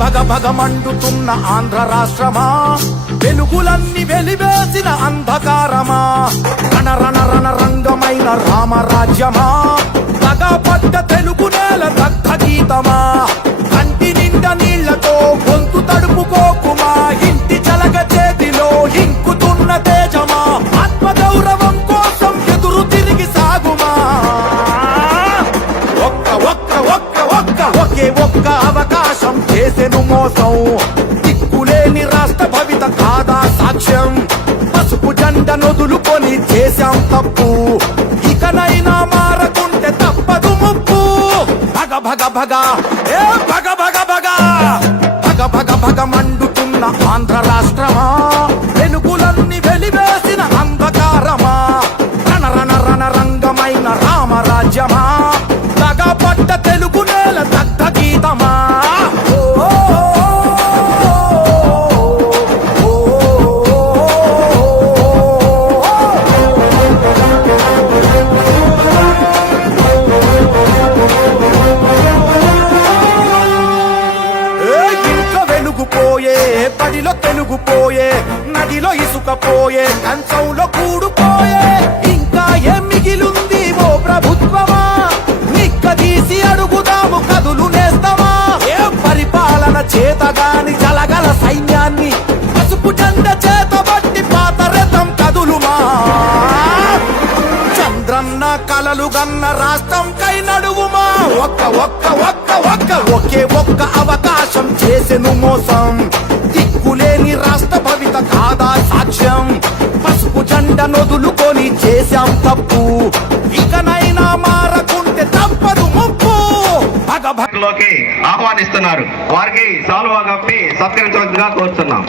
భగ భగ మండుతున్న ఆంధ్ర రాష్ట్రమా? వెలుగులన్నీ వెలివేసిన అంధకారమా? రణ రణ రణ రంగమైన రామరాజ్యమా? పగ పడ్డ తెలుగు నేల దగ్ధ గీతమా? చేసెను దిక్కులేని రాష్ట్ర భవిత కాదా సాక్ష్యం. పసుపు జెండ నొదులుకొని చేశాం తప్పు. ఇకనైనా మారకుంటే తప్పదు ముప్పు. భగ భగ భగ. ఏ భగ భగ భగ. భగ భగ భగ మండుతున్న ఆంధ్ర రాష్ట్రమా? పోయే వెలుగుపోయే పడిలో తెలుగుపోయే నదిలో ఇసుక పోయే కంచంలో కూడుపోయే. ఇంకా ఏం మిగిలుంది ఓ ప్రభుత్వమా? నిక్కదీసి అడుగుదాము కదులు నేస్తామా? ఏ పరిపాలన చేతగాని జలగల సైన్యాన్ని పసుపు జెండ చేతబట్టి పాత రథం కదులుమా? చంద్రన్న కలలు గన్న రాష్ట్రం కై నడువుమా? ఒక్క ఒక్క ఒక్క ఒక్క ఒకే ఒక్క అవకాశం చేసెను మోసం. దిక్కులేని రాష్ట్ర భవిత కాదా సాక్ష్యం. పసుపు జెండ నొదులుకొని చేశాం తప్పు. ఇకనైనా మారకుంటే తప్పదు ముప్పు. లోకి ఆహ్వానిస్తున్నారు. వారికి సాల్వా కప్పి సత్కరించవలసిందిగా కోరుతున్నాం.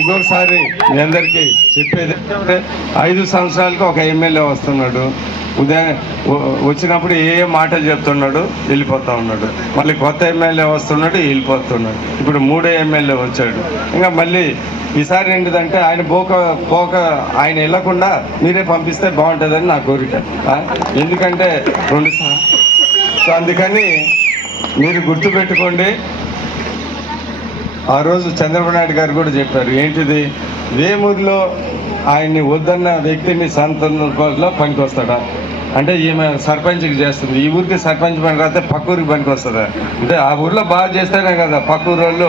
ఇంకొకసారి మీ అందరికీ చెప్పేది ఐదు సంవత్సరాలకు ఒక ఎమ్మెల్యే వస్తున్నాడు. ఉదయం వచ్చినప్పుడు ఏ ఏ మాటలు చెప్తున్నాడు వెళ్ళిపోతా ఉన్నాడు. మళ్ళీ కొత్త ఎమ్మెల్యే వస్తున్నాడు వెళ్ళిపోతున్నాడు. ఇప్పుడు మూడో ఎమ్మెల్యే వచ్చాడు. ఇంకా మళ్ళీ ఈసారి ఏంటిదంటే ఆయన పోక పోక ఆయన వెళ్ళకుండా మీరే పంపిస్తే బాగుంటుందని నా కోరిక. ఎందుకంటే రెండు సో అందుకని మీరు గుర్తుపెట్టుకోండి ఆ రోజు చంద్రబాబు నాయుడు గారు కూడా చెప్పారు ఏంటిది? వేమూరులో ఆయన్ని వద్దన్న వ్యక్తిని సంతంలో పనికి వస్తాడా అంటే ఈమె సర్పంచ్కి చేస్తుంది. ఈ ఊరికి సర్పంచ్ పని రాస్తే పక్క ఊరికి పనికి వస్తుందా అంటే ఆ ఊర్లో బాగా చేస్తేనే కదా పక్క ఊరు వాళ్ళు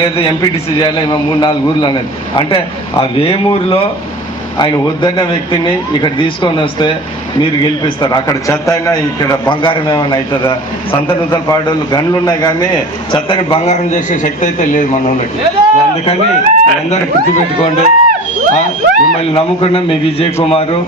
లేదు ఎంపీటీసీ చేయాలి ఈమె మూడు నాలుగు ఊర్లు అనేది. అంటే ఆ వేమూరులో ఆయన వద్దన్న వ్యక్తిని ఇక్కడ తీసుకొని వస్తే మీరు గెలిపిస్తారు. అక్కడ చెత్త అయినా ఇక్కడ బంగారం ఏమైనా అవుతుందా? సంతనూతల పాడోళ్ళు గన్లు ఉన్నాయి కానీ చెత్తని బంగారం చేసే శక్తి అయితే లేదు మన వాళ్ళకి అందుకని అందరూ గుర్తుపెట్టుకోండి. మిమ్మల్ని నమ్ముకున్న మీ విజయ్ కుమారు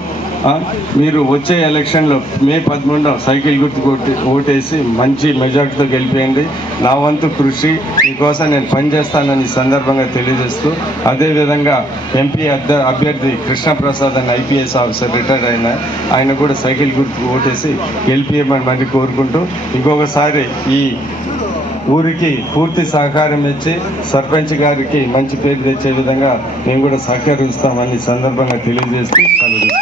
మీరు వచ్చే ఎలక్షన్లో మే పదమూడున సైకిల్ గుర్తు కొట్టి ఓటేసి మంచి మెజార్టీతో గెలిపేయండి. నా వంతు కృషి. మీకోసం నేను పనిచేస్తానని సందర్భంగా తెలియజేస్తూ అదేవిధంగా ఎంపీ అభ్య- అభ్యర్థి కృష్ణప్రసాద్ అని ఐపీఎస్ ఆఫీసర్ రిటైర్డ్ అయిన ఆయన కూడా సైకిల్ గుర్తు ఓటేసి గెలిపేయమని మళ్ళీ కోరుకుంటూ ఇంకొకసారి ఈ ఊరికి పూర్తి సహకారం ఇచ్చి సర్పంచ్ గారికి మంచి పేరు తెచ్చే విధంగా మేము కూడా సహకరిస్తామని సందర్భంగా తెలియజేస్తూ సెలవు